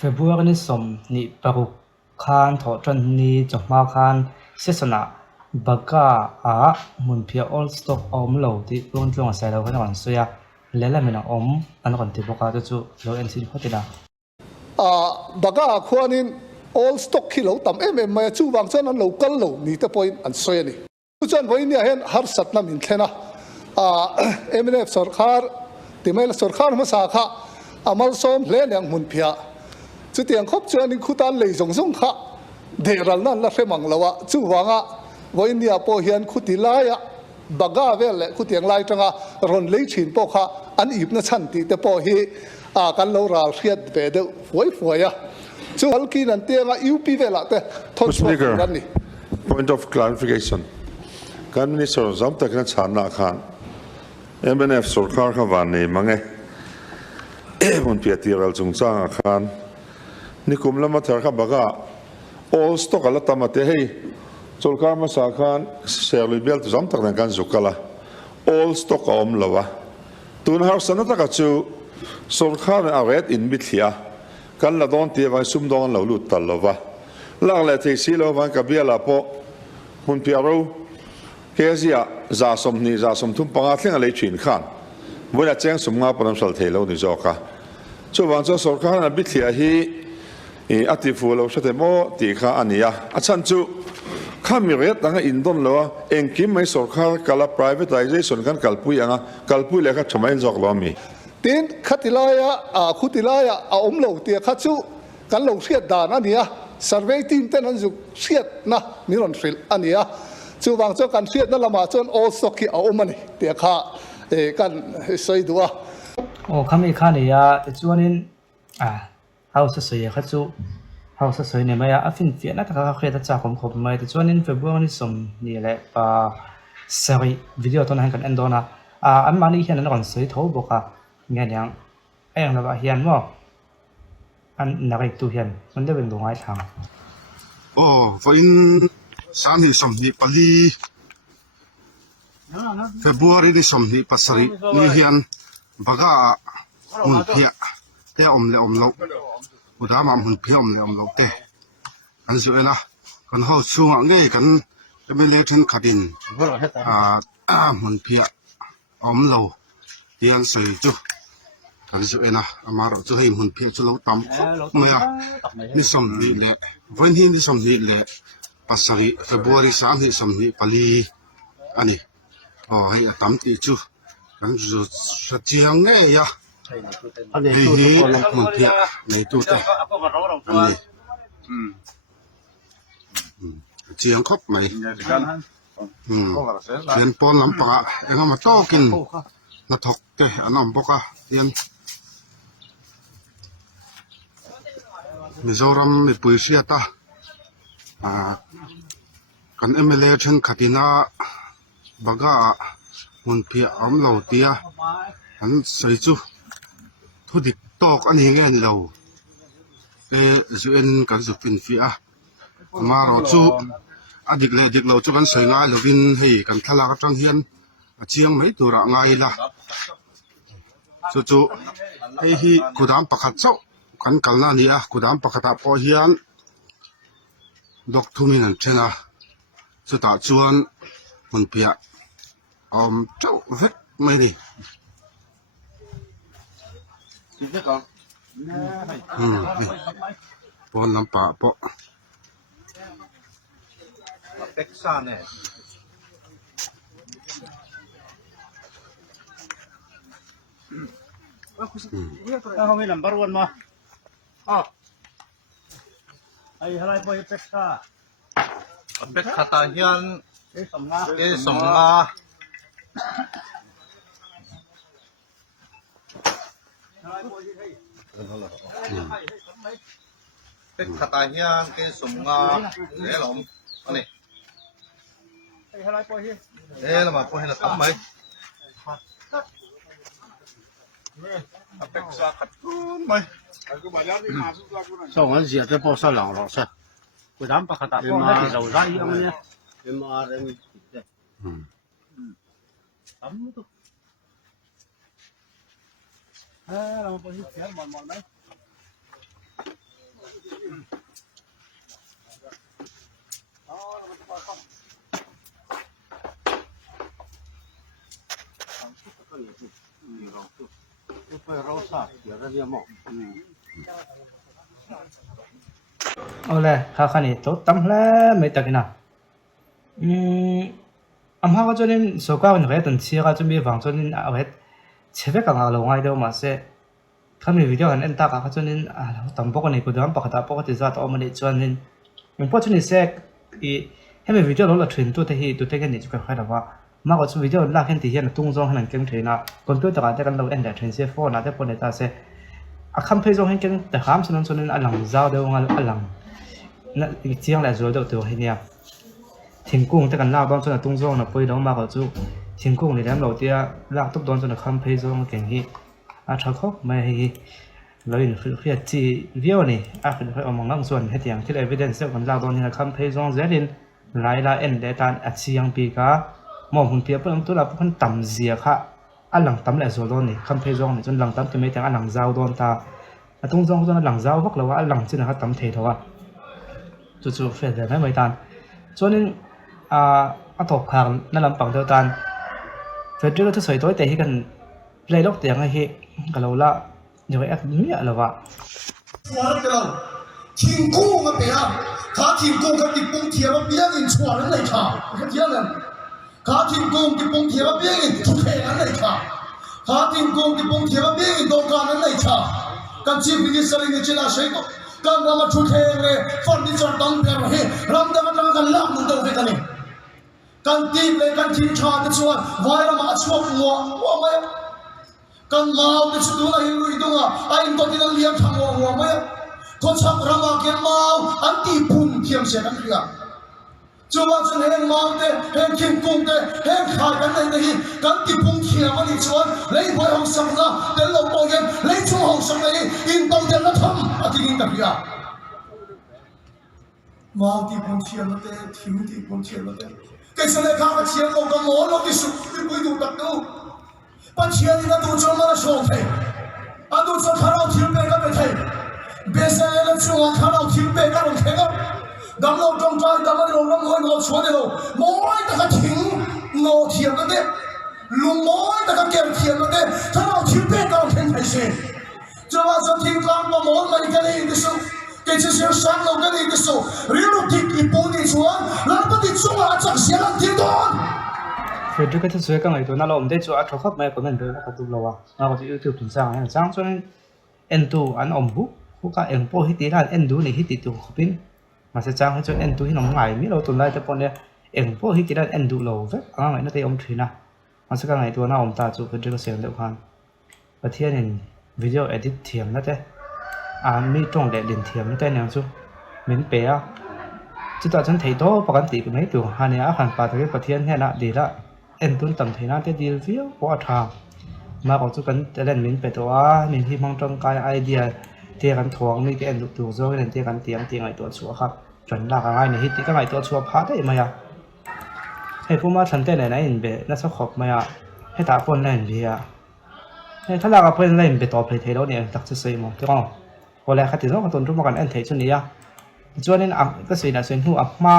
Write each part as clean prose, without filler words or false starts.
February ni som ni paruk khan thotran ni chokma khan sesona baga a munphia all stock om lo ti lon tlong sai lo kan on suya lela mena om an kon ti boka chu lo en sin hotina baga khuanin all stock kilo tam mai chu wang chan an local lo ni te point an soya ni chu chan voi ni hen har satna min thlena MNF sarkar timel sarkar ma sa kha amal som hle nyang munphia chu tiang khop chuan in khutan lei zong zong kha deral nan la hremang lawa chu wanga voi ni apo hian khutilaya baga vel le khutiang lai tanga ron lei thin po kha an ip na chan ti te po hi kan lo ral hriat ve de foi ya chu halki nan tenga UP vela te thon Speaker, point of clarification. Kan Minister zam tak na chana khan MNF sarkar ka wani mange mun piatiral chungchang khan nikum lama thar kha baga all stock ala tamate hei sarkar ma sa khan serli bel zam tak na kan zukala all stock om lawa tun har sanata ka chu sarkar a ret in bithia kan la don ti vai sum don lo lut tal lawa lang le thei si lo van ka bia la po mun piaro kezia za som thum panga thlenga le thin khan boina cheng sum nga panam sal thelo ni zoka chu wang cho sarkar na bithia hi ati fu lo sate mo ti kha ania achan chu khamiret anga indon lo engkim mai sarkar kala privatization kan kalpui anga kalpui le kha thamain jok lo mi tin khatilaya khutilaya om lo ti kha chu kan lo hriat dan ania survey team ten an zu hriat na ni ron hril ania chu wang cho kan hriat na lama chon all stock ki om ani ti kha kan soi duwa o khami khani ya chuanin house soi kha chu house soi ne maya afin fiat na ka khre ta cha khom khom mai ti chuanin February ni som ni le pa sari video ton han kan endona an mani hian an ron soi tho boka nge nyang ayang la ba hian mo an narai tu hian man de ben do ngai thang voin san hi som ni pali February ni som ni pasari ni hian baga mun phia te om lo udama mun phia om lo te an zu ena kan ho chunga nge kan emele thin khatin mun phia om lo tian sei chu kan zu ena amaro chu hei mun phia chu lo tam maya ni som ni le voin hi ni som ni le pasari February san hi som ni pali ani hei tam ti chu kan zu chiang nge ya hi mun phia nei tu te ani chiang khop mai ken pon lam pa enga ma tokin na thok te anom boka tian Mizoram mi puisia ta kan MLA then khatina baga mun phia am lo tia an sei chu thudik tok ani ngen lo zuen kan zu pin fia ma ro chu adik le dik lo chu kan sei ngai lovin hei kan thala ka tang hian a chiang mai tura ngai la chu hei hi kudam pakhat chau kan kalna ni kudam pakhata po hian dok thumin an thena chuta chuan mun phia chau vek mai ni pon lampa po Kami number one mo. Ay halay po yung peksa. Peksa tahian Somna. somna peksa tahian somna lelom ani Ay halay po yung. lelom po hina tamay peksa katun may So ngan siya te po sa lang ro sa. Kudam pa kata po na daw rai ang niya. MRM. Tama to. Alam mo po siya, mal-mal na. 会绕啥？有的别忙。เอาเลยข้าขันนี่โต๊ะตั้มแล้วไม่ตักนะอาก็จนสก้าวนี่ตันเชียก็จนมีฟังจนเอาเชฟกันเอาลงไงเดียวมาเสข้ามีวิดีโอเห็นตากก็จนตั้มปกติกูเดินปกติปกติจะเอามันจนมันพอจนนี่เสกให้มีวิดีโอเราเทรนตัวที่กันนี่จะค่อยๆแต่ว่ามาก็จนวิดีโอลากเห็นที่เห็นตุ้งจงขนาดเก่งเทนะคอมพิวเตอร์แต่กันเราเอ็นเดอร์เทรนเซฟโฟนะแต่พอในตาเสคำเพย์จงเห็นเก่งแต่ข้ามส่วนอลังเจ้าเดียวกันอลังนั่นเจียงแหละส่วนตัวให้เนี่ยทิ้งกุ้งแต่กันลากตอนส่วนตุ้งจงนะไปดองมาก็จูทิ้งกุ้งในแหลมเราเดียลากตุ๊บตอนส่วนคำเพย์จงเก่งที่ชอบเขาไม่เราเห็นคือจีวิวนี่คือเอามองนั่งส่วนให้เตียงที่ evidence กันลากตอนนี้คำเพย์จงเจริญไล่ละเอ็นเดตันอัดเสียงปีกามองหุ่นเปียเพิ่มตัวละเพิ่นต่ำเสียค่ะอันหลังต่ำแหละส่วนนี่คำเพย์จงนี่จนหลังต่ำจะไม่แต่อันหลังเจ้าโดนตาตุ้งจงจนหลังเจ้าพวกเราว่าอันหลังจีนะครับต่ำเทเท่าว่าจู่ๆเฟดได้ไม่ตันส่วนนึงตบขางนั่นลำปังเดียวกันเฟดก็จะสวยตัวแต่ที่กันเลยล็อกเตียงให้กับเราละอยู่ไอ้เนี่ยเราว่าว่าเราทิ้งกู้มาเปียข้าทิ้งกู้กับติดปุ่งเทียบเปียกินชัวร์นั่นเลยค่ะแค่เทียบนั้นข้าทิ้งกู้ติดปุ่งเทียบเปียกินทุกแห่งนั่นเลยค่ะข้าทิ้งกู้ติดปุ่งเทียบเปียกินตรงกลางนั่นเลยค่ะกันชีวิตที่สลิงจินาเชยก็กันเรามาทุกแห่งเลยฟันที่จอดตั้งเปียร์ให้รำแต่มันกันล่ำมันเดินไปกันนี่กันตีเลยกันทิ้งชาติชัวร์ไว้เรามาชัวร์หัวไหมกันเมาที่สุดเราเห็นลุยตรงไอ้ตัวที่เราเลี้ยงทางหัวไหมคนชักรามาเกี่ยเมาอันตีปุ่นเทียมเสียกันเรียจังหวะฉันเห็นเมาเตะเห็นกินกุ้งเตะเห็นขายกันในนี้กันตีปุ่นเทียมมันอีกส่วนเลยพอยห้องสังกัดเดินลงโปเกนเลยช่วงห้องสังกัดอินต้องเดินละทำอาทิตย์นี้กันเรียเมาตีปุ่นเทียมมันเตะทิมตีปุ่นเทียมมันเตะแกเสนอข้าวเทียมลงกับหมอลงที่สุดที่ไปดูตักดูปัจเจียนี่ก็ดูจนมันโชว์เทอันดูจนข้าวทิมเบก็ไม่เทเบสเซลช่วงข้าวทิมเบก็ลงเทก็ดำเราจงใจดำมันลงน้ำมันเราชวนเดียวมอยแต่ก็ทิ้งโนเทียมนั่นเองลุงมอยแต่ก็เก็บเทียมนั่นเองข้าวทิมเบก็ลงเทไปเสียจะว่าจะทิ้งกลางก็มอยไม่กันเลยที่สุดเกิดจะเสียสังเรากันเลยที่สุดเรียนรู้ทิ้งอีปูนี่ชวนแล้วก็ทิ้งช่วงอาจจะเสียหลังทิ้งโดนเฟดก็จะสวยกันเลยตัวนั้นเราไม่ได้ชัวร์เขาขับไม่ก็ไม่เดินเขาตัวเราอ่ะเราจะยูทูบถึงสร้างอย่างสร้างจนเอ็นตัวอันอมบุพวกเอ็นโปฮิตตีด้านเอ็นดูนี่ฮิตติตัวเขาเป็นมาจะจ้างให้จนเอ็นตัวที่น้องใหม่มีเราตัวไรแต่ปนเนี่ยเอ็นโปฮิตตีด้านเอ็นดูเราเว้ยอะไรนั่นแต่อมทีนะมาสักไงตัวน่าอมตาจูเฟดก็เสียงเดียวกันประเทศนึงวิดีโอเอดิทเทียมนั่นแต่มีตรงเด่นเทียมนั่นแต่เนี่ยจูเหม็นเปียจุดตัดฉันถ่ายโตปกติก็ไม่ตัวฮันเนี่ยอาหารปลาทะเลประเทศเนี่ยนะดีละเอ็นตุนต่ำทีน่าจะดีวิวว่าทางมาของจุกันจะเล่นมินไปตัวมินที่มองตรงกายไอเดียเตียกันทวงนี่ก็เอ็นดูโซ่เล่นเตียกันเตียงไอตัวชัวครับจนลากอะไรนี่ฮิตก็ไอตัวชัวพาได้ไหมอ่ะให้ผู้มาทันเต้นไหนอินเบน่าจะขอบไหมอ่ะให้ตาปนเล่นเบียให้ถ้าลากเพื่อนเล่นไปต่อเพลย์เทแล้วเนี่ยตักจะซื้อมั้งที่ก็คนแรกขัดติดต้องกับตนรุ่มกันเอ็นเทชุนนี้อ่ะจวนนี้ก็สวยนะสวยหัวมา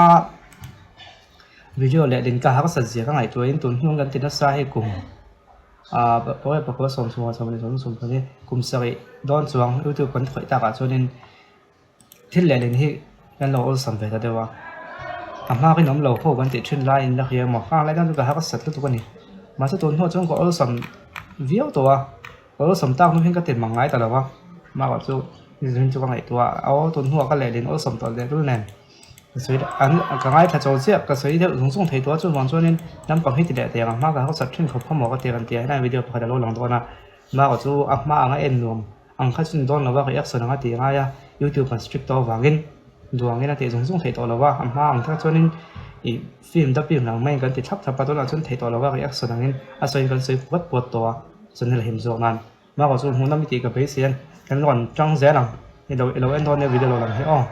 วิดีโอเล่นการก็สัญญากันไงตัวเองตุนหุ่นกันติดนักสายกลุ่มเพราะว่าประกอบสมชัวสมในสมตัวนี้กลุ่มสายดอนสว่างยูทูบคนถอยตากจวนนี้ที่เล่นที่กันเราเอาสัมผัสได้ว่ามาขึ้นน้ำเราพวกกันติดชุนไล่นักเรียนหมอกข้างไล่ด้านตัวก็สัตว์ตัวนี้มาสักตัวหัวจนก็เอาสัมวิวตัวเอาสัมตั้งนู่นก็ติดมังไงแต่ละว่ามากับจูนี่ถึงจะว่าไงตัวเอาตัวหัวก็เล่นเอาสัมตัวเล่นรุ่นนั้น所以刚才他做这个，所以就从中睇到就往咗呢，咱講起啲嚟嘅，媽個好實穿佢泡沫個啲人啲，那 video 拍得老浪多啦，媽個就媽ang end nom，ang 開始多啦話佢一上個啲啊呀 ，YouTube 個 strict 到話緊，話緊那啲從中睇到啦話，媽ang 佢咗呢，而 film 得邊兩咩嗰啲插把到啦，從睇到啦話佢一上緊，啊所以佢水不撥到啊，真係險咗難，媽個就好諗啲個俾錢，咁亂裝些啦，你老 end 到呢 video 老浪起哦。